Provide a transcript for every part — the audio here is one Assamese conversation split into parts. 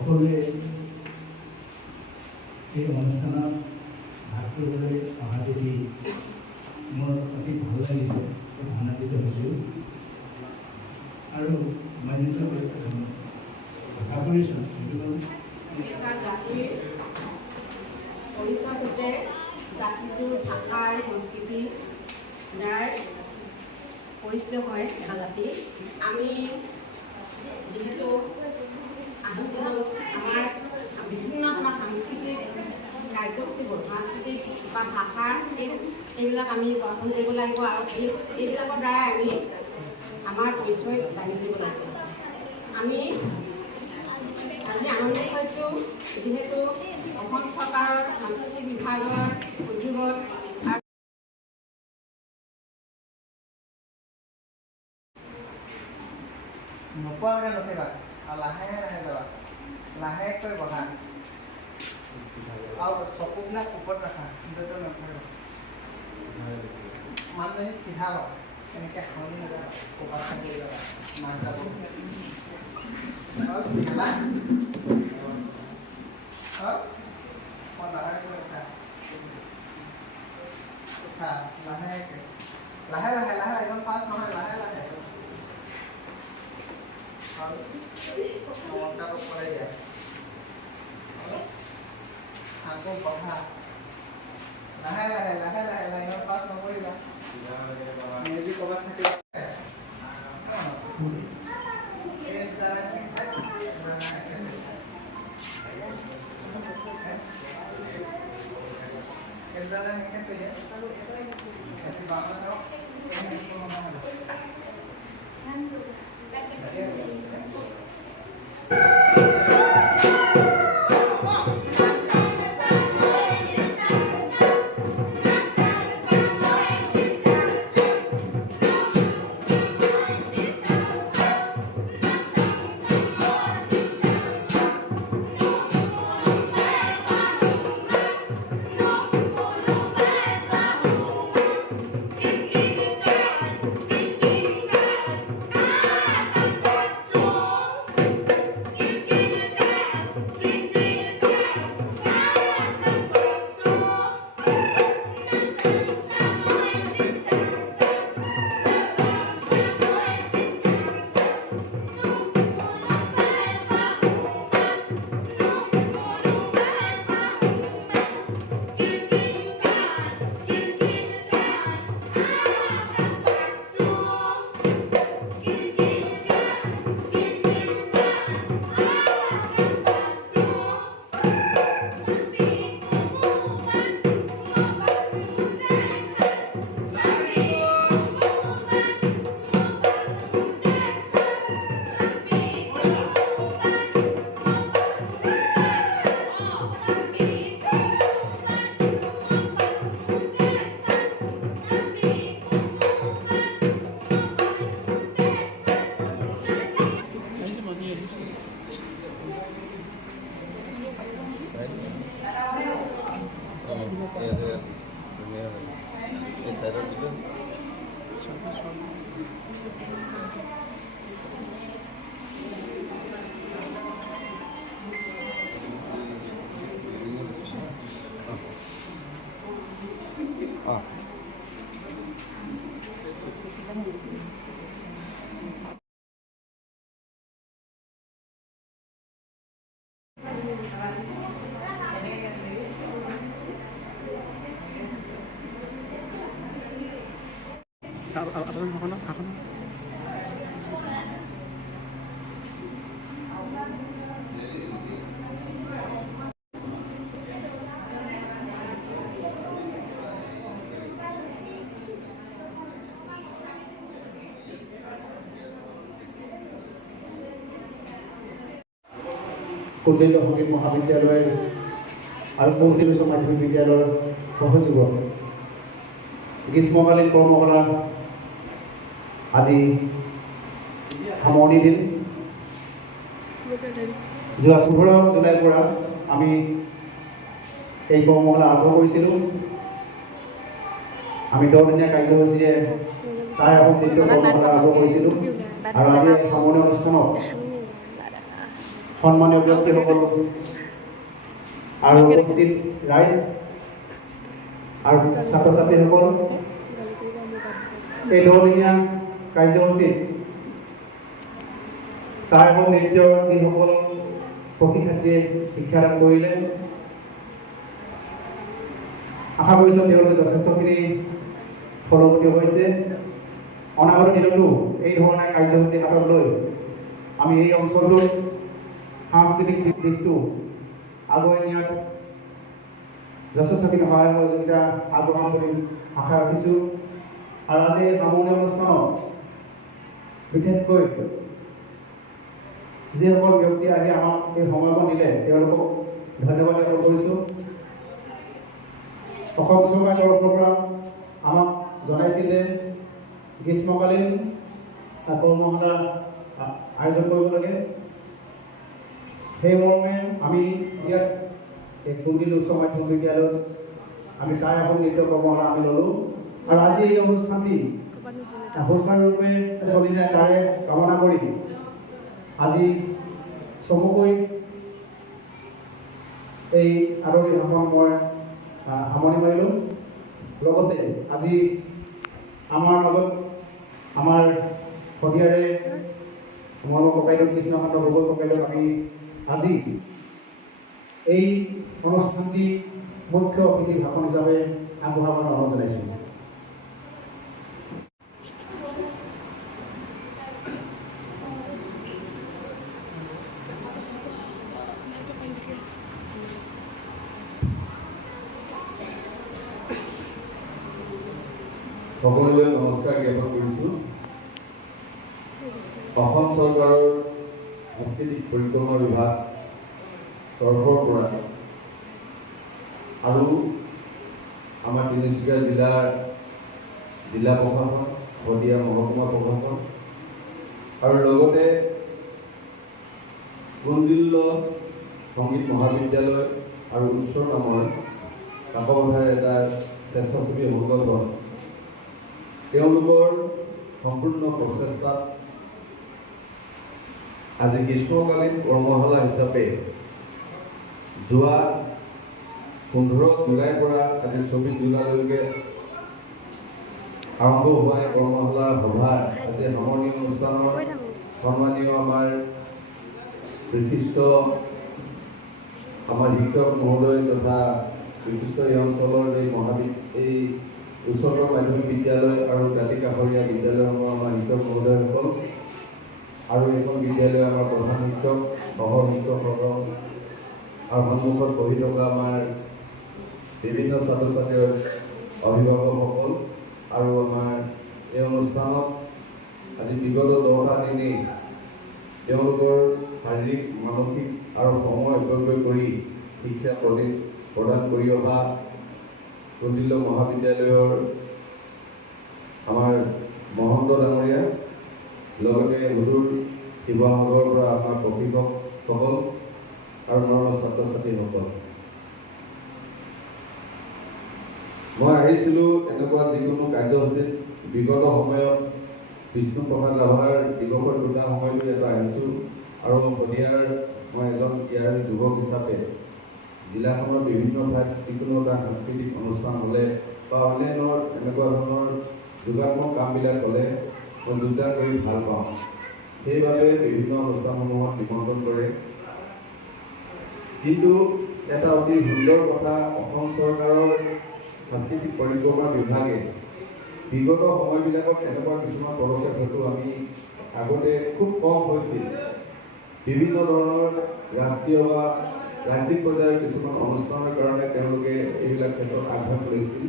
সকলোৱে এই অনুষ্ঠানত ভাগ কৰিবলৈ অহা দেখি মোৰ অতি ভাল লাগিছে, আনন্দিত হৈছোঁ। আৰু মই নিশ্চয় আশা কৰিছোঁ পৰিচয় হৈছে জাতিটোৰ ভাষা আৰু সংস্কৃতিৰ দ্বাৰাই পৰিচিত হয় এটা জাতি। আমি যিহেতু আহোম জনগোষ্ঠী আমাৰ বিভিন্ন ধৰণৰ সাংস্কৃতিক কাৰ্যসূচীবোৰ সাংস্কৃতিক বা ভাষাৰ এইবিলাক আমি গঠন কৰিব লাগিব আৰু এইবিলাকৰ দ্বাৰাই আমি আমাৰ পৰিচয় দাঙি ধৰিব লাগিব। আমি আজি আনন্দিত হৈছোঁ যিহেতু অসম চৰকাৰৰ সাংস্কৃতিক বিভাগৰ উদ্যোগত নোপোৱাকৈ নথিবা আৰু লাহে লাহে যাবা, লাহেকৈ বহা আৰু চকুবিলাক ওপৰত ৰাখা, য'ত নথিবা মানুহজনী চিধা হোৱা, এনেকৈ হাউলি নাযাবা, ক'ৰবাত কৰি যাবা, মাক যাব খেলা মই লাহেকৈ উঠা উঠা লাহেকৈ লাহে লাহে লাহে একদম ফাষ্ট নহয়, লাহে লাহে নমস্কাৰ কৰাই যায় আকৌ বহা লাহে লাহে লাহে লাহে লাইনৰ পাছ নকৰিবা মেজি ক'ৰবাত থাকিলে কৌটিল্য সংগীত মহাবিদ্যালয় আৰু বহুতি উচ্চ মাধ্যমিক বিদ্যালয়ৰ সহযোগত গ্ৰীষ্মকালীন কৰ্মশালা আজি সামৰণি দিল। যোৱা ১৪ জুলাইৰ পৰা আমি এই কৰ্মশালা আৰম্ভ কৰিছিলোঁ। আমি 10 দিনীয়া কাৰ্যসূচীৰে তাই এখন নৃত্য কৰ্মশালা আৰম্ভ কৰিছিলোঁ আৰু আজি সামৰণি অনুষ্ঠানত সন্মানীয় ব্যক্তিসকল আৰু উপস্থিত ৰাইজ আৰু ছাত্ৰ ছাত্ৰীসকল, এই দহদিনীয়া কাৰ্যসূচীত টাই আহোম নৃত্যৰ যিসকল প্ৰশিক্ষাৰ্থীয়ে শিক্ষাদান কৰিলে, আশা কৰিছোঁ তেওঁলোকে যথেষ্টখিনি ফলৱতী হৈছে। অনাগত দিনতো এই ধৰণে কাৰ্যসূচী হাতত লৈ আমি এই অঞ্চলটোৰ সাংস্কৃতিক দিশটো আগুৱাই নিয়াত যথেষ্টখিনি সহায় সহযোগিতা আগবঢ়াম বুলি আশা ৰাখিছোঁ। আৰু আজি এই সামৰণি অনুষ্ঠানত বিশেষকৈ যিসকল ব্যক্তি আহি আমাক এই সময়কণ দিলে তেওঁলোকক ধন্যবাদ জ্ঞাপন কৰিছোঁ। অসম চৰকাৰৰ তৰফৰ পৰা আমাক জনাইছিল যে গ্ৰীষ্মকালীন কৰ্মশালা আয়োজন কৰিব লাগে। সেই মৰ্মে আমি ইয়াত এই কুন্দিল উচ্চ মাধ্যমিক বিদ্যালয়ত আমি টাই আহোম নৃত্য কৰ্মশালা আমি ল'লোঁ। আৰু আজি এই অনুষ্ঠানটি সুচাৰুৰূপে চলি যায় তাৰে কামনা কৰি আজি চমুকৈ এই আদৰণি ভাষণ মই সামৰণি মাৰিলোঁ। লগতে আজি আমাৰ মাজত আমাৰ শদিয়াৰে মৰম ককাইদেউ কৃষ্ণকান্ত গগৈ ককাইদেউক আমি আজি এই অনুষ্ঠানটি মুখ্য অতিথি ভাষণ হিচাপে আগবঢ়াবলৈ অনুৰোধ জনাইছোঁ। সকলোলৈ নমস্কাৰ জ্ঞাপন কৰিছোঁ। অসম চৰকাৰৰ সাংস্কৃতিক পৰিক্ৰমা বিভাগ তৰফৰ পৰা আৰু আমাৰ তিনিচুকীয়া জিলা প্ৰশাসন, শদিয়া মহকুমা প্ৰশাসন আৰু লগতে কুন্দিল সংগীত মহাবিদ্যালয় আৰু উচ্চৰ নামৰ কাকপথাৰ এটা স্বেচ্ছাসেৱী সংগঠন তেওঁলোকৰ সম্পূৰ্ণ প্ৰচেষ্টাত আজি গ্ৰীষ্মকালীন কৰ্মশালা হিচাপে যোৱা 15 জুলাইৰ পৰা আজি 24 জুলাইলৈকে আৰম্ভ হোৱা কৰ্মশালাৰ সভাৰ আজি সামৰণি অনুষ্ঠানৰ সন্মানীয় আমাৰ বিশিষ্ট আমাৰ শিক্ষক মহোদয় তথা বিশিষ্ট এই অঞ্চলৰ এই উচ্চতৰ মাধ্যমিক বিদ্যালয় আৰু দাঁতি কাষৰীয়া বিদ্যালয়সমূহ আমাৰ শিক্ষক মহোদয়সকল আৰু এইখন বিদ্যালয় আমাৰ প্ৰধান শিক্ষক সহ শিক্ষকসকল আৰু সন্মুখত পঢ়ি থকা আমাৰ বিভিন্ন ছাত্ৰ ছাত্ৰীৰ অভিভাৱকসকল আৰু আমাৰ এই অনুষ্ঠানত আজি বিগত 10টা দিনেই তেওঁলোকৰ শাৰীৰিক মানসিক আৰু সময় অপব্যয় কৰি শিক্ষা প্ৰদান কৰি অহা কুন্দিল মহাবিদ্যালয়ৰ আমাৰ মহন্ত ডাঙৰীয়া লগতে সুদূৰ শিৱসাগৰৰ পৰা আমাৰ প্ৰশিক্ষকসকল আৰু মৰমৰ ছাত্ৰ ছাত্ৰীসকল, মই আহিছিলোঁ এনেকুৱা যিকোনো কাৰ্যসূচীত বিগত সময়ত বিষ্ণুপ্ৰসাদ ৰাভাৰ দিৱসৰ দুটা সময়লৈ এটা আহিছোঁ আৰু শদিয়াৰ মই এজন ইয়াৰ যুৱক হিচাপে জিলাখনৰ বিভিন্ন ঠাইত যিকোনো এটা সাংস্কৃতিক অনুষ্ঠান হ'লে বা অন্যান্য এনেকুৱা ধৰণৰ যোগাত্মক কামবিলাক হ'লে মই যোগদান কৰি ভাল পাওঁ। সেইবাবে বিভিন্ন অনুষ্ঠানসমূহত নিমন্ত্ৰণ কৰে। কিন্তু এটা অতি সুন্দৰ কথা, অসম চৰকাৰৰ সাংস্কৃতিক পৰিক্ৰমা বিভাগে বিগত সময়বিলাকত এনেকুৱা কিছুমান পদক্ষেপ হয়তো আমি আগতে খুব কম হৈছিল। বিভিন্ন ধৰণৰ ৰাষ্ট্ৰীয় বা ৰাজ্যিক পৰ্যায়ৰ কিছুমান অনুষ্ঠানৰ কাৰণে তেওঁলোকে এইবিলাক ক্ষেত্ৰত আগভাগ লৈছিল।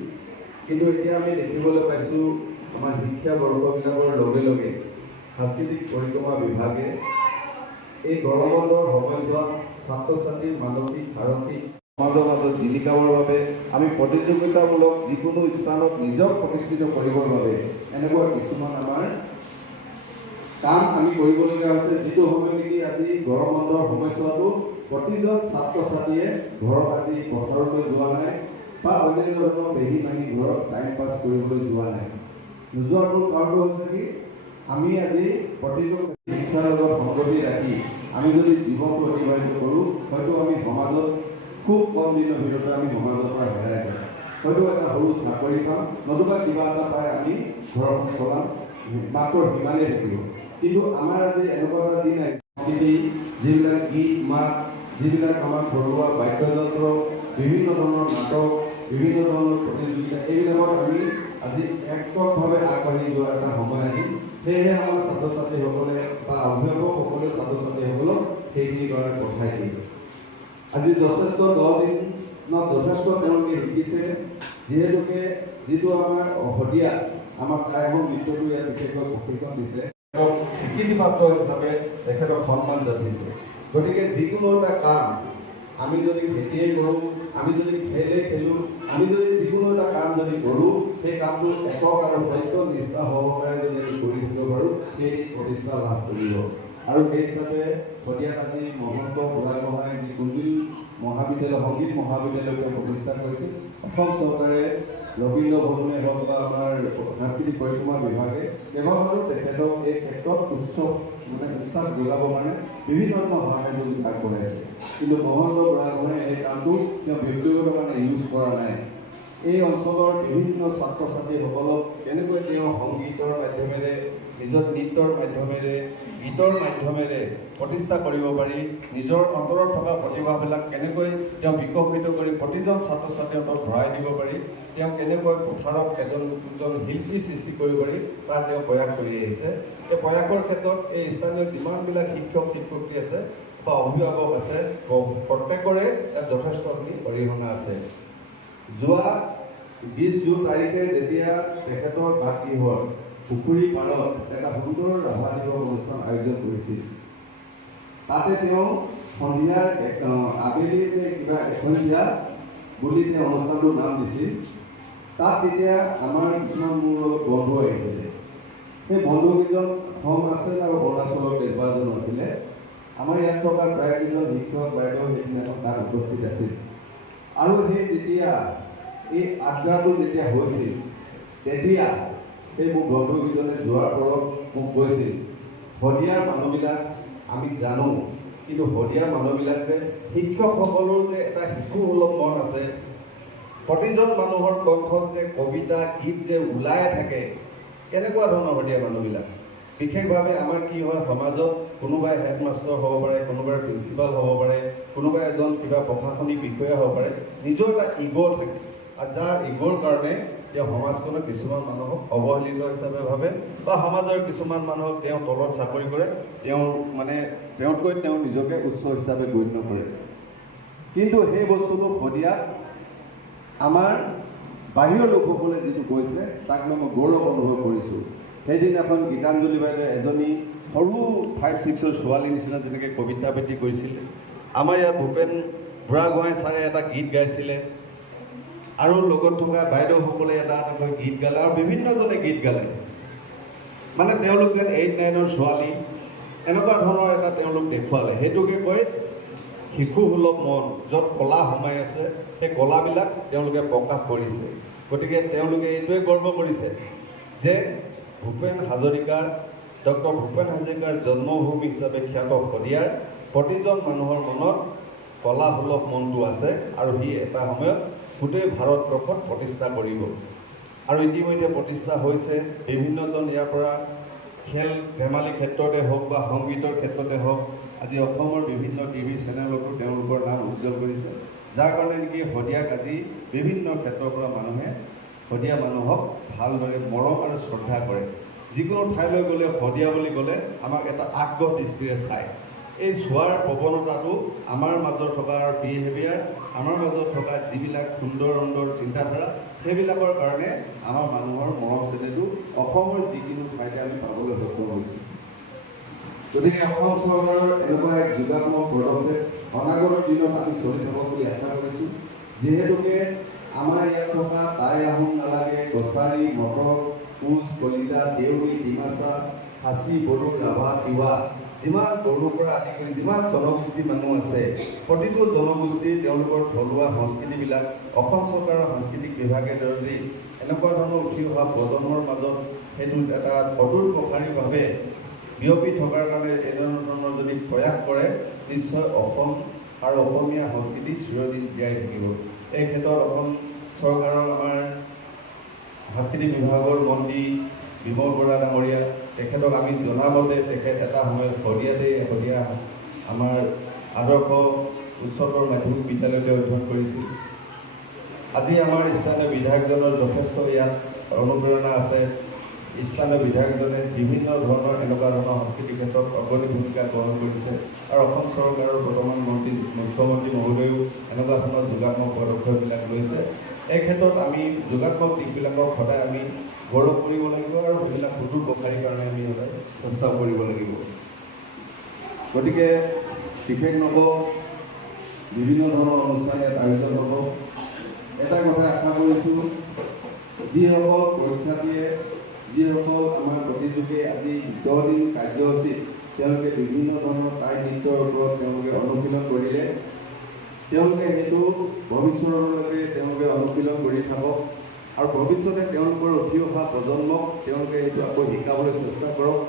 কিন্তু এতিয়া আমি দেখিবলৈ পাইছোঁ আমাৰ শিক্ষা বৰ্ষবিলাকৰ লগে লগে সাংস্কৃতিক পৰিক্ৰমা বিভাগে এই গৰম বন্ধৰ সময়ছোৱাত ছাত্ৰ ছাত্ৰীৰ মানসিক আৰ্থিক সমাজৰ মাজত জিলিকাবৰ বাবে আমি প্ৰতিযোগিতামূলক যিকোনো স্থানত নিজক প্ৰতিষ্ঠিত কৰিবৰ বাবে এনেকুৱা কিছুমান আমাৰ কাম আমি কৰিবলগীয়া হৈছে, যিটো সময় নেকি আজি গৰম বন্ধৰ সময়ছোৱাতো প্ৰতিজন ছাত্ৰ ছাত্ৰীয়ে ঘৰত আজি পথাৰলৈ যোৱা নাই বা অন্যান্য ধৰণৰ পেহী মাহী ঘৰত টাইম পাছ কৰিবলৈ যোৱা নাই। নোযোৱাৰ মূল কাৰণটো হৈছে কি, আমি আজি প্ৰতিটো শিক্ষাৰ লগত সংগতি ৰাখি আমি যদি জীৱনটো অতিবাহিত কৰোঁ হয়তো আমি সমাজত খুব কম দিনৰ ভিতৰতে আমি সমাজৰ পৰা হেৰাই যাম। হয়তো এটা সৰু চাকৰি পাম, নতুবা কিবা এটা পাই আমি ঘৰখন চলাম, মাত্ৰ সিমানেই থাকিব। কিন্তু আমাৰ আজি এনেকুৱা এটা দিন সংস্কৃতি, যিবিলাক গীত মাত, যিবিলাক আমাৰ ঘৰুৱা বাদ্যযন্ত্ৰ, বিভিন্ন ধৰণৰ নাটক, বিভিন্ন ধৰণৰ প্ৰতিযোগিতা, এইবিলাকত আমি আজি এককভাৱে আগবাঢ়ি যোৱাৰ এটা সময় আহিল। সেয়েহে আমাৰ ছাত্ৰ ছাত্ৰীসকলে বা অভিভাৱকসকলে ছাত্ৰ ছাত্ৰীসকলক সেইখিনি কাৰণে পঠাই দিয়ে। আজি যথেষ্ট 10 দিনত যথেষ্ট তেওঁলোকে শিকিছে, যিহেতুকে যিটো আমাৰ শদিয়া আমাৰ ঠাইবোৰ নৃত্যটো ইয়াত বিশেষকৈ প্ৰশিক্ষণ দিছে, স্বীকৃতিপ্ৰাপ্ত হিচাপে তেখেতক সন্মান যাচিছে। গতিকে যিকোনো এটা কাম আমি যদি খেতিয়েই কৰোঁ, আমি যদি খেলেই খেলোঁ, আমি যদি যিকোনো এটা কাম যদি কৰোঁ, সেই কামটো একক আৰু সত্য নিষ্ঠা সহকাৰে যদি আমি কৰি থাকিব পাৰোঁ, সেই প্ৰতিষ্ঠা লাভ কৰিব। আৰু সেই হিচাপে শদিয়াত আজি মহন্ত বুঢ়াগোহাঁই যি কুণ্ডিল মহাবিদ্যালয়, সংগীত মহাবিদ্যালয়কে প্ৰতিষ্ঠা কৰিছে। অসম চৰকাৰে ৰবীন্দ্ৰ ভৱনে হওক বা আমাৰ সাংস্কৃতিক পৰিক্ৰমা বিভাগে কেইবাবাৰো তেখেতক এই ক্ষেত্ৰত উৎসাহ যোগাবৰ কাৰণে বিভিন্ন ধৰণৰ সহায় সহযোগিতা আগবঢ়াইছে। কিন্তু মহন্ত বুঢ়াগোহাঁই এই কামটো তেওঁ ব্যক্তিগত কাৰণে ইউজ কৰা নাই। এই অঞ্চলৰ বিভিন্ন ছাত্ৰ ছাত্ৰীসকলক কেনেকৈ তেওঁ সংগীতৰ মাধ্যমেৰে, নিজৰ নৃত্যৰ মাধ্যমেৰে, গীতৰ মাধ্যমেৰে প্ৰতিষ্ঠা কৰিব পাৰি, নিজৰ অন্তৰত থকা প্ৰতিভাবিলাক কেনেকৈ তেওঁ বিকশিত কৰি প্ৰতিজন ছাত্ৰ ছাত্ৰীৰ অন্তত ভৰাই দিব পাৰি, তেওঁ কেনেকৈ পথাৰত এজন শিল্পী সৃষ্টি কৰিব পাৰি, তাৰ তেওঁ প্ৰয়াস কৰি আহিছে। এই প্ৰয়াসৰ ক্ষেত্ৰত এই স্থানীয় যিমানবিলাক শিক্ষক শিক্ষয়িত্ৰী আছে বা অভিভাৱক আছে, প্ৰত্যেকৰে ইয়াত যথেষ্টখিনি অৰিহণা আছে। যোৱা 20 জুন তাৰিখে যেতিয়া তেখেতৰ বাসগৃহৰ পুখুৰী পাৰত এটা সুন্দৰ ৰাভা দিৱস অনুষ্ঠান আয়োজন কৰিছিল, তাতে তেওঁ সন্ধিয়াৰ আবেলিতে কিবা সন্ধিয়া বুলি তেওঁ অনুষ্ঠানটোৰ নাম দিছিল। তাত তেতিয়া আমাৰ কিছুমান মোৰ লগত বন্ধু আহিছিলে। সেই বন্ধুকেইজন অসম আছিল আৰু অৰুণাচলৰ কেইবাজন আছিলে। আমাৰ ইয়াত থকা প্ৰায় কেইজন শিক্ষক বাইদেউ সেইদিনাখন তাত উপস্থিত আছিল। আৰু সেই যেতিয়া এই আড্ডাটো যেতিয়া হৈছিল, তেতিয়া সেই মোৰ বন্ধুকেইজনে যোৱাৰ পৰত মোক কৈছিল, শদিয়াৰ মানুহবিলাক আমি জানো, কিন্তু শদিয়াৰ মানুহবিলাক যে শিক্ষকসকলৰ যে এটা শিশুসুলভ মন আছে, প্ৰতিজন মানুহৰ কণ্ঠত যে কবিতা গীত যে ওলাই থাকে, কেনেকুৱা ধৰণৰ শদিয়াৰ মানুহবিলাক। বিশেষভাৱে আমাৰ কি হয়, সমাজত কোনোবাই হেডমাষ্টাৰ হ'ব পাৰে, কোনোবাই প্ৰিন্সিপাল হ'ব পাৰে, কোনোবাই এজন কিবা প্ৰশাসনিক বিষয়া হ'ব পাৰে, নিজৰ এটা ইগ' থাকে। আৰু যাৰ ইগ'ৰ কাৰণে তেওঁ সমাজখনত কিছুমান মানুহক অৱহেলিত হিচাপে ভাবে বা সমাজৰ কিছুমান মানুহক তেওঁ তলত চাকৰি কৰে, তেওঁতকৈ তেওঁ নিজকে উচ্চ হিচাপে গণ্য কৰে। কিন্তু সেই বস্তুটো শদিয়াত আমাৰ বাহিৰৰ লোকসকলে যিটো কৈছে, তাক মই গৌৰৱ অনুভৱ কৰিছোঁ। সেইদিনাখন গীতাঞ্জলি বাইদেৱে এজনী সৰু 5-6ৰ ছোৱালীৰ নিচিনা যেনেকৈ কবিতা আবৃত্তি কৰিছিলে, আমাৰ ইয়াত ভূপেন বুঢ়াগোহাঁই ছাৰে এটা গীত গাইছিলে, আৰু লগত থকা বাইদেউসকলে এটা এটাকৈ গীত গালে, আৰু বিভিন্নজনে গীত গালে। মানে তেওঁলোক যেন 8-9ৰ ছোৱালী, এনেকুৱা ধৰণৰ এটা তেওঁলোক দেখুৱালে। সেইটোকে কয় শিশুসুলভ মন, য'ত কলা সোমাই আছে, সেই কলাবিলাক তেওঁলোকে প্ৰকাশ কৰিছে। গতিকে তেওঁলোকে এইটোৱে গৰ্ব কৰিছে যে ডক্টৰ ভূপেন হাজৰিকাৰ জন্মভূমি হিচাপে খ্যাত শদিয়াৰ প্ৰতিজন মানুহৰ মনত কলাসুলভ মনটো আছে, আৰু সি এটা সময়ত গোটেই ভাৰতবৰ্ষত প্ৰতিষ্ঠা কৰিব। আৰু ইতিমধ্যে প্ৰতিষ্ঠা হৈছে। বিভিন্নজন ইয়াৰ পৰা খেল ধেমালি ক্ষেত্ৰতে হওক বা সংগীতৰ ক্ষেত্ৰতে হওক, আজি অসমৰ বিভিন্ন টিভি চেনেলতো তেওঁলোকৰ নাম উজ্জ্বল কৰিছে, যাৰ কাৰণে নেকি শদিয়াক আজি বিভিন্ন ক্ষেত্ৰৰ পৰা মানুহে শদিয়া মানুহক ভালদৰে মৰম আৰু শ্ৰদ্ধা কৰে। যিকোনো ঠাইলৈ গ'লে শদিয়া বুলি ক'লে আমাক এটা আগ্ৰহ দৃষ্টিৰে চায়। এই চোৱাৰ প্ৰৱণতাটো আমাৰ মাজত থকা বিহেভিয়াৰ, আমাৰ মাজত থকা যিবিলাক সুন্দৰ চিন্তাধাৰা, সেইবিলাকৰ কাৰণে আমাৰ মানুহৰ মৰম চেনেহটো অসমৰ যিকোনো ঠাইতে আমি পাবলৈ সক্ষম হৈছোঁ। গতিকে অসম চৰকাৰৰ এনেকুৱা এক যোগাত্মক পদক্ষেপ অনাগত দিনত আমি চলি থাকক বুলি আশা কৰিছোঁ। যিহেতুকে আমাৰ ইয়াত থকা টাই আহোম নালাগে, কছাৰী, মটক, কোচ, কলিতা, দেউৰী, ডিমাচা, খাচী, বড়ো, ৰাভা, তিৱা, যিমান বড়োৰ পৰা আদি কৰি যিমান জনগোষ্ঠী মানুহ আছে, প্ৰতিটো জনগোষ্ঠীৰ তেওঁলোকৰ থলুৱা সংস্কৃতিবিলাক অসম চৰকাৰৰ সাংস্কৃতিক বিভাগে যদি এনেকুৱা ধৰণৰ উঠি অহা প্ৰজন্মৰ মাজত সেইটো এটা অদূৰ প্ৰসাৰীভাৱে বিয়পি থকাৰ কাৰণে এনেধৰণৰ যদি প্ৰয়াস কৰে নিশ্চয় অসম আৰু অসমীয়া সংস্কৃতি চিৰদিন জীয়াই থাকিব। এই ক্ষেত্ৰত অসম চৰকাৰৰ আমাৰ সাংস্কৃতিক বিভাগৰ মন্ত্ৰী বিমল বৰা ডাঙৰীয়া, তেখেতক আমি জনামতে তেখেত এটা সময়ত শদিয়া আমাৰ আদৰ্শ উচ্চতৰ মাধ্যমিক বিদ্যালয়তে অধ্যয়ন কৰিছিল। আজি আমাৰ স্থানীয় বিধায়কজনৰ যথেষ্ট ইয়াত অনুপ্ৰেৰণা আছে। স্থানীয় বিধায়কজনে বিভিন্ন ধৰণৰ এনেকুৱা ধৰণৰ সাংস্কৃতিক ক্ষেত্ৰত অগ্ৰণী ভূমিকা গ্ৰহণ কৰিছে আৰু অসম চৰকাৰৰ বৰ্তমান মুখ্যমন্ত্ৰী মহোদয়েও এনেকুৱা ধৰণৰ যোগাত্মক পদক্ষেপবিলাক লৈছে। এই ক্ষেত্ৰত আমি যোগাত্মক দিশবিলাকক সদায় আমি গৌৰৱ কৰিব লাগিব আৰু সেইবিলাক সুদূৰ প্ৰসাৰীৰ কাৰণে আমি সদায় চেষ্টা কৰিব লাগিব। গতিকে বিশেষ নকওঁ, বিভিন্ন ধৰণৰ অনুষ্ঠান ইয়াত আয়োজন হ'ব। এটা কথা আশা কৰিছোঁ, যিসকল পৰীক্ষাৰ্থীয়ে যিসকল আমাৰ প্ৰতিযোগীয়ে আজি 10 দিন কাৰ্যসূচীত তেওঁলোকে বিভিন্ন ধৰণৰ টাই নৃত্যৰ ওপৰত তেওঁলোকে অনুশীলন কৰিলে, তেওঁলোকে সেইটো ভৱিষ্যতলৈকে তেওঁলোকে অনুশীলন কৰি থাকক আৰু ভৱিষ্যতে তেওঁলোকৰ উঠি অহা প্ৰজন্মক তেওঁলোকে সেইটো আকৌ শিকাবলৈ চেষ্টা কৰক।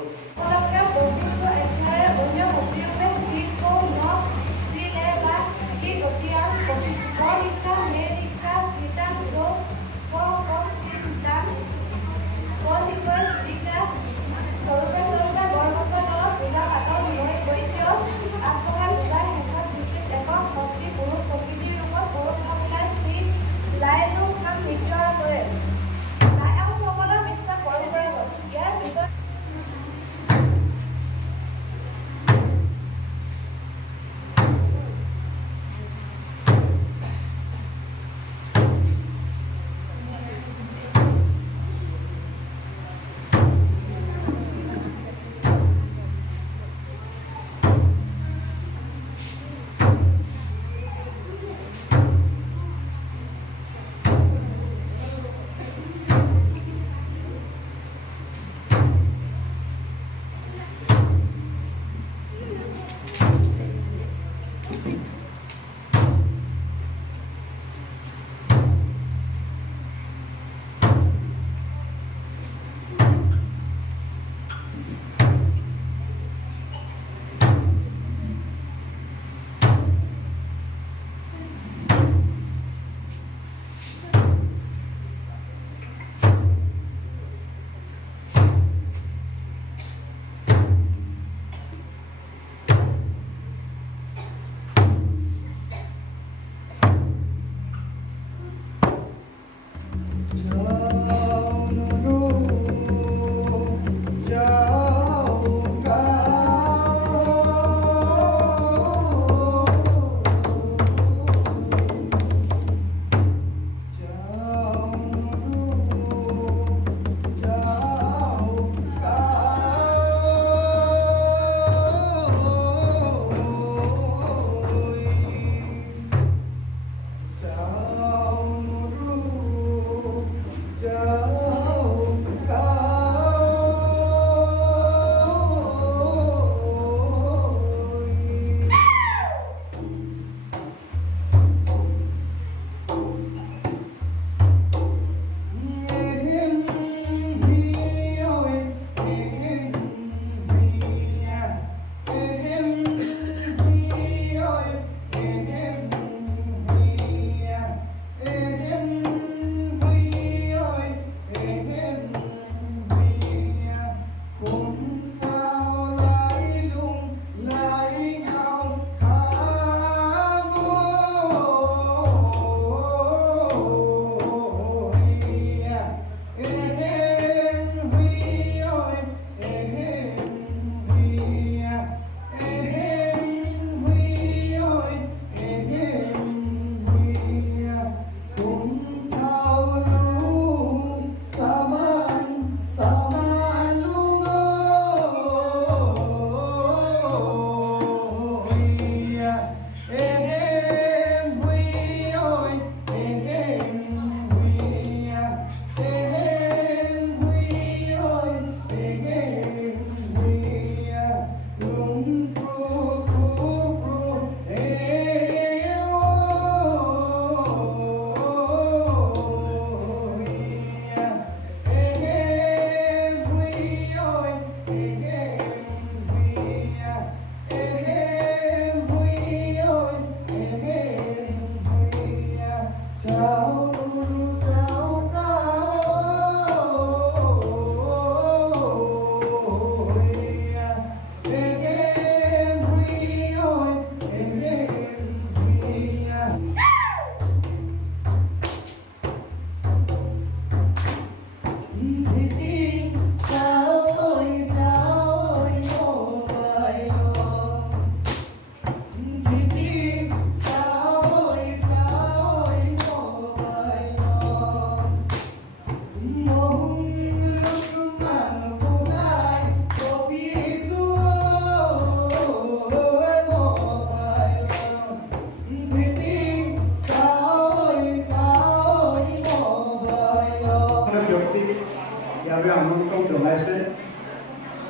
বাবে আমন্ত্ৰণ জনাইছে।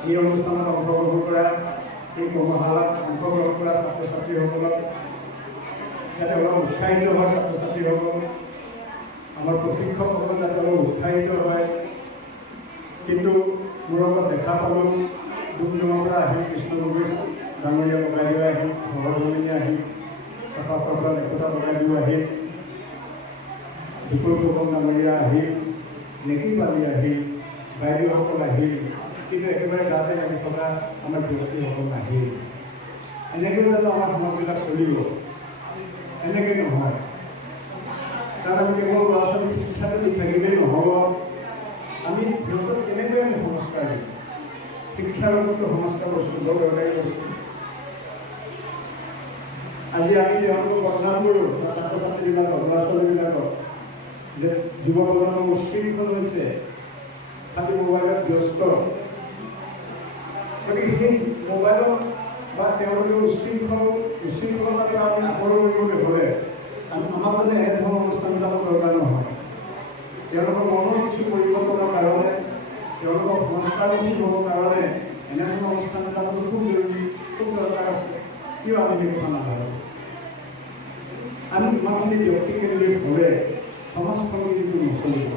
এই অনুষ্ঠানত অংশগ্ৰহণ কৰা, এই কৰ্মশালাত অংশগ্ৰহণ কৰা ছাত্ৰ ছাত্ৰীসকলক যাতে অলপ উৎসাহিত হয়, ছাত্ৰ ছাত্ৰীসকল আমাৰ প্ৰশিক্ষকসকল যাতে অলপ উৎসাহিত হয়। কিন্তু মোৰ লগত দেখা পালোঁ ডুমডুমাৰ পৰা আহিল কৃষ্ণ গগৈ ডাঙৰীয়া বগাইদেউ আহিল, সহধৰ্মিনী আহিল, চাফাফৰা একতা বগাইদেউ আহিল, বিপুল ফুকন ডাঙৰীয়া আহিল, নেকিপালি আহিল, বাইদেউসকল আহিল, কিন্তু একেবাৰে গাতে লাগি থকা আমাৰ ব্যক্তিসকল নাহিল। এনেকৈ জানো আমাৰ সমাজবিলাক চলিব? এনেকৈ নহয়। কাৰণ আমি কেৱল ল'ৰা ছোৱালী শিক্ষাটো দি থাকিলেই নহ'ব, আমি সিহঁতক কেনেকৈ আমি সংস্কাৰ দিম? শিক্ষাৰ লগতো সংস্কাৰ বস্তু বৰ দৰকাৰী বস্তু। আজি আমি তেওঁলোকক বদনাম কৰোঁ ছাত্ৰ ছাত্ৰীবিলাকক, ল'ৰা ছোৱালীবিলাকক যে যুৱ প্ৰজন্ম উচ্ছৃংখল হৈছে, খালি মোবাইলত ব্যস্ত। গতিকে সেই মোবাইলত বা তেওঁলোকে উচ্ছৃংখলতাটো আমি আঁতৰ কৰিবলৈ হ'লে আমাৰ মানে এনেধৰণৰ অনুষ্ঠানবিলাকৰ দৰকাৰ নহয়। তেওঁলোকৰ মনৰ কিছু পৰিৱৰ্তনৰ কাৰণে, তেওঁলোকক সংস্কাৰমুখী হ'বৰ কাৰণে এনেধৰণৰ অনুষ্ঠানবিলাকতো খুব জৰুৰী, খুব দৰকাৰ আছে। কিয় আমি সেই কথা নাভাবোঁ? আমি ইমানখিনি ব্যক্তিকেন্দ্ৰিক হ'লে সমাজখন কিন্তু নচলিব।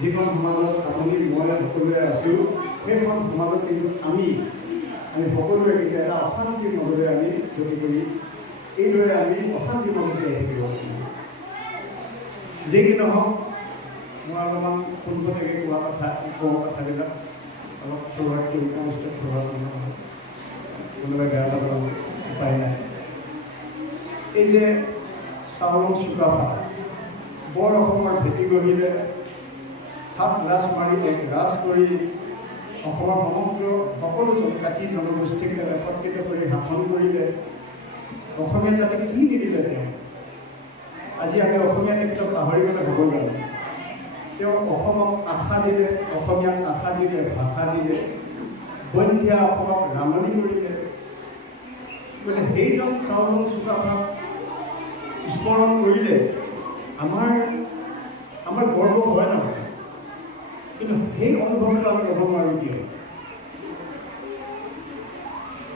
যিখন সমাজত আপুনি মই সকলোৱে আছোঁ, সেইখন সমাজত কিন্তু আমি সকলোৱে কিন্তু এটা অশান্তিৰ মাজেৰে আমি গতি কৰি এইদৰে আমি অশান্তিৰ মাজতে আহি থাকিব লাগিব। যি কি নহওক, মই অলপমান পোনপটীয়াকৈ কোৱা কথাবিলাক অলপ সৌভাগ্য অৱস্থাত প্ৰভাৱ নহয়, কোনোবাই বেয়া পাব উপায় নাই। এই যে চাউলক চুকাফা বৰ অসমৰ ভেটি গঢ়িলে, থাপ ৰাজ মাৰি এক ৰাজ কৰি অসমৰ সমগ্ৰ সকলো জাতি জনগোষ্ঠীক একত্ৰিত কৰি শাসন কৰিলে। অসমীয়া জাতিক কি নিদিলে তেওঁ? আজি আমি অসমীয়া নৃত্য পাহৰি গ'লে হ'ব জানো? তেওঁ অসমক আশা দিলে, অসমীয়াক আশা দিলে, ভাষা দিলে, বন্ধ্যা অসমক ৰামনি কৰিলে। গতিকে সেইজন চাউলক চুকাফাক স্মৰণ কৰিলে আমাৰ গৰ্ব হয় নহয়? কিন্তু সেই অনুভৱটো আমি ল'ব নোৱাৰোঁ কিয়?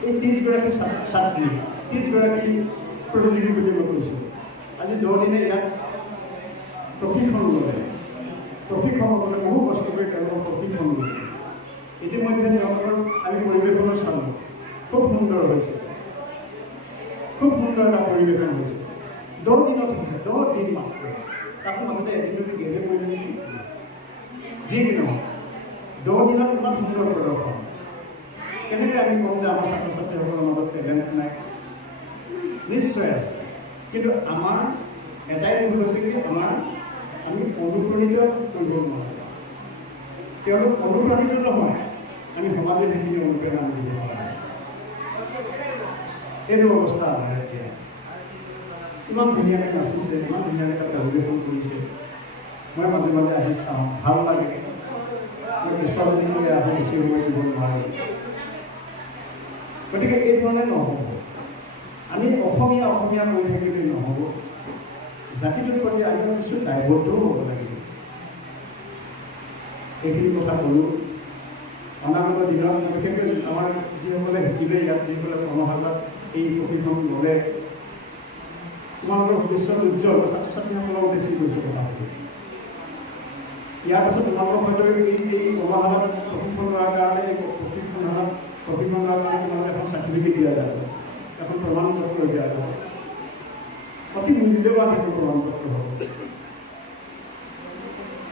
এই 30গৰাকী ছাত্ৰী, 30গৰাকী প্ৰতিযোগী বুলি মই কৈছোঁ। আজি 10 দিনে ইয়াত প্ৰশিক্ষণ ল'লে, প্ৰশিক্ষকসকলে বহু কষ্ট কৰি তেওঁলোকক প্ৰশিক্ষণ ল'লে। ইতিমধ্যে তেওঁলোকৰ আমি পৰিৱেশনো চালোঁ, খুব সুন্দৰ হৈছে, খুব সুন্দৰ এটা পৰিৱেশন হৈছে। 10 দিনত হৈছে, 10 দিন মাত্ৰ, তাকো মাজতে এদিনলৈকে গেলে কৰিলে নেকি? যি কি নহওক, 10 দিনত ইমান সুন্দৰ প্ৰদৰ্শন। কেনেকৈ আমি কওঁ যে আমাৰ ছাত্ৰ ছাত্ৰীসকলৰ মাজত টেলেণ্ট নাই? নিশ্চয় আছে, কিন্তু আমাৰ এটাই ভুল হৈছে কি, আমি অনুপ্ৰাণিত কৰিব নোৱাৰোঁ। তেওঁলোক অনুপ্ৰাণিত নহয়, আমি সমাজে সেইখিনি অনুপ্ৰেৰণা দিব নোৱাৰোঁ। এইটো অৱস্থা আমাৰ এতিয়া। ইমান ধুনীয়াকৈ নাচিছে, ইমান ধুনীয়াকৈ তাত পৰিৱেশন কৰিছে। মই মাজে মাজে আহি চাওঁ, ভাল লাগে। মই ছোৱালীজনীলৈ আহি বেছি সময় দিব নোৱাৰোঁ। গতিকে এই ধৰণে নহ'ব। আমি অসমীয়া কৈ থাকিলেই নহ'ব, জাতিটোৰ প্ৰতি আমি কিছু দায়বদ্ধও হ'ব লাগিব। এইখিনি কথা ক'লোঁ। অনাগত দিনত বিশেষকৈ আমাৰ যিসকলে শিকিলে, ইয়াত যিসকলে কৰ্মশালাত এই প্ৰশিক্ষণ ল'লে, তোমালোকৰ ভৱিষ্যত উজ্জ্বল। ছাত্ৰ ছাত্ৰীসকলক বেছি কৈছোঁ কথাটো। ইয়াৰ পাছত তোমালোকক হয়তো এই কৰ্মশালাত প্ৰশিক্ষণ লোৱাৰ কাৰণে, এই প্ৰশিক্ষণ লোৱাৰ কাৰণে তোমালোকে এখন চাৰ্টিফিকেট দিয়া যাব, এখন প্ৰমাণ পত্ৰ দিয়া যাব। অতি মূল্যৱান সেইটো প্ৰমাণ পত্ৰ হ'ব।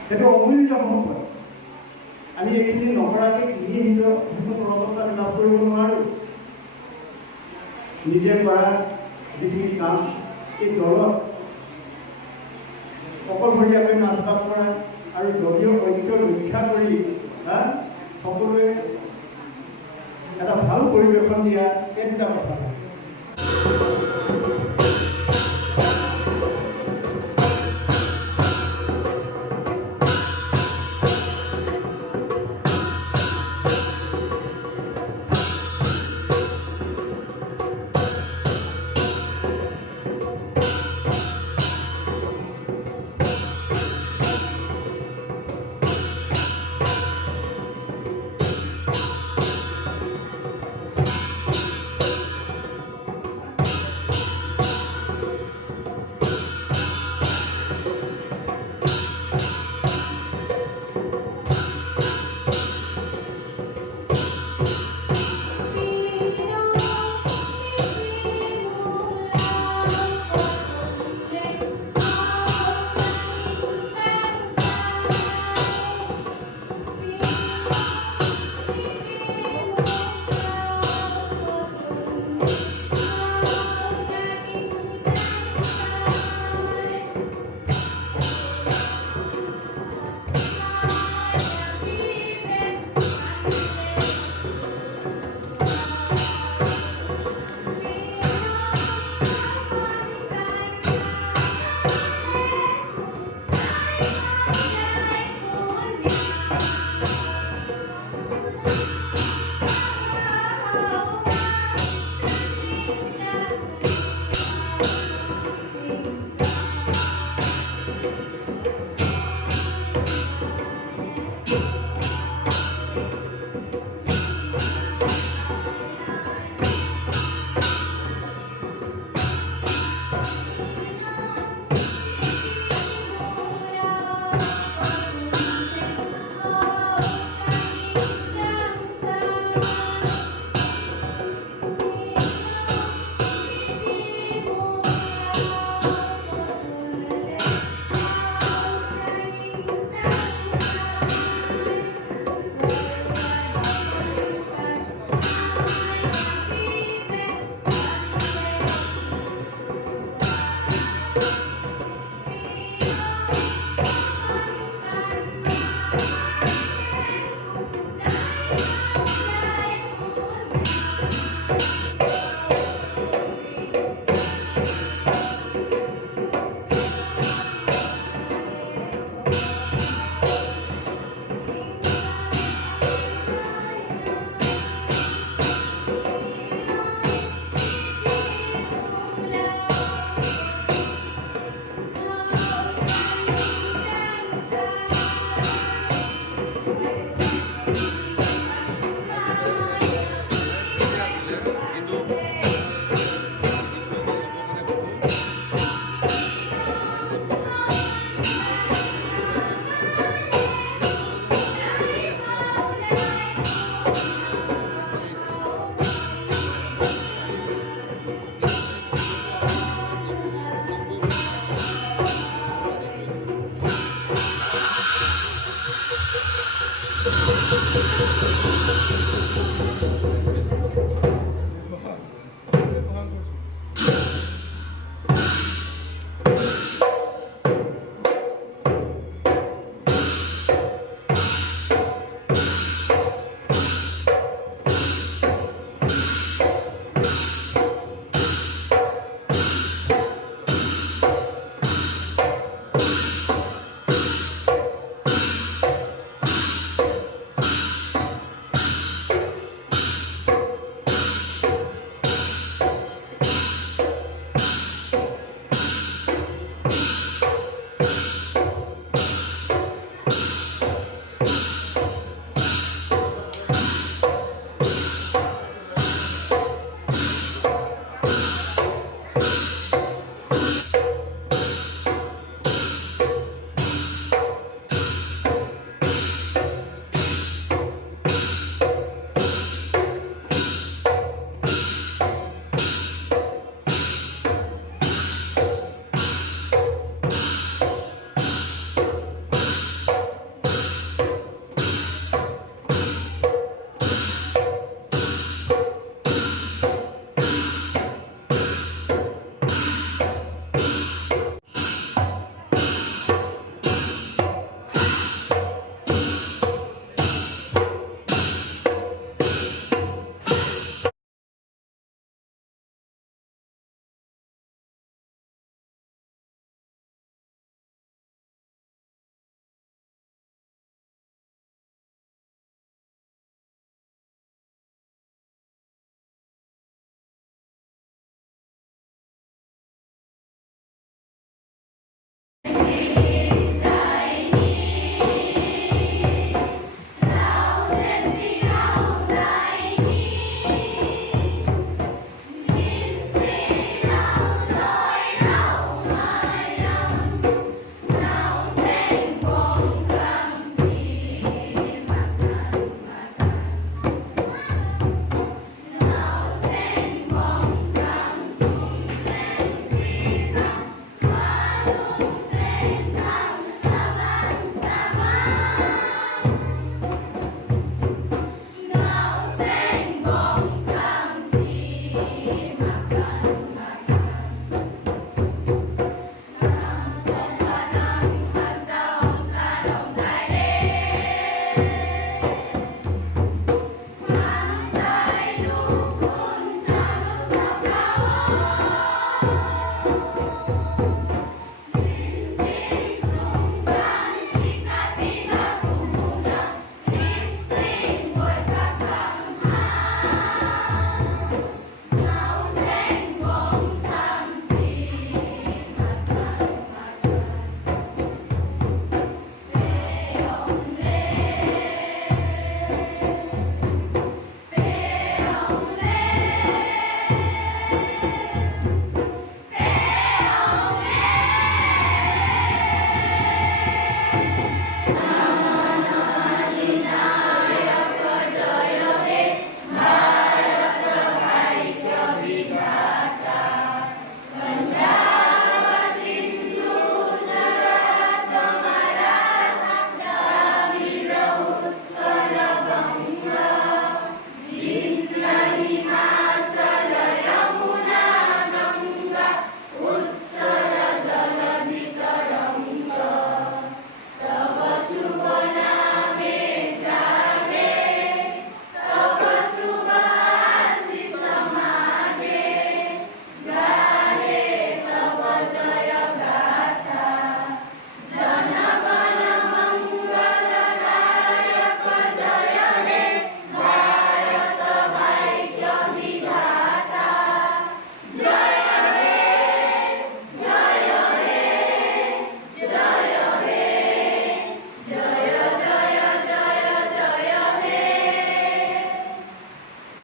সেইটো অমূল্য সম্পদ। আমি এইখিনি নকৰাকৈ কিনি সেইটো প্ৰমাণপত্ৰ আমি লাভ কৰিব নোৱাৰোঁ। নিজে কৰা যিখিনি কাম, এই দলত অকলশৰীয়াকৈ নাচ বাগ কৰা আৰু দলীয় ঐক্য ৰক্ষা কৰি সকলোৱে এটা ভাল পৰিৱেশন দিয়া, এই দুটা কথা থাকে।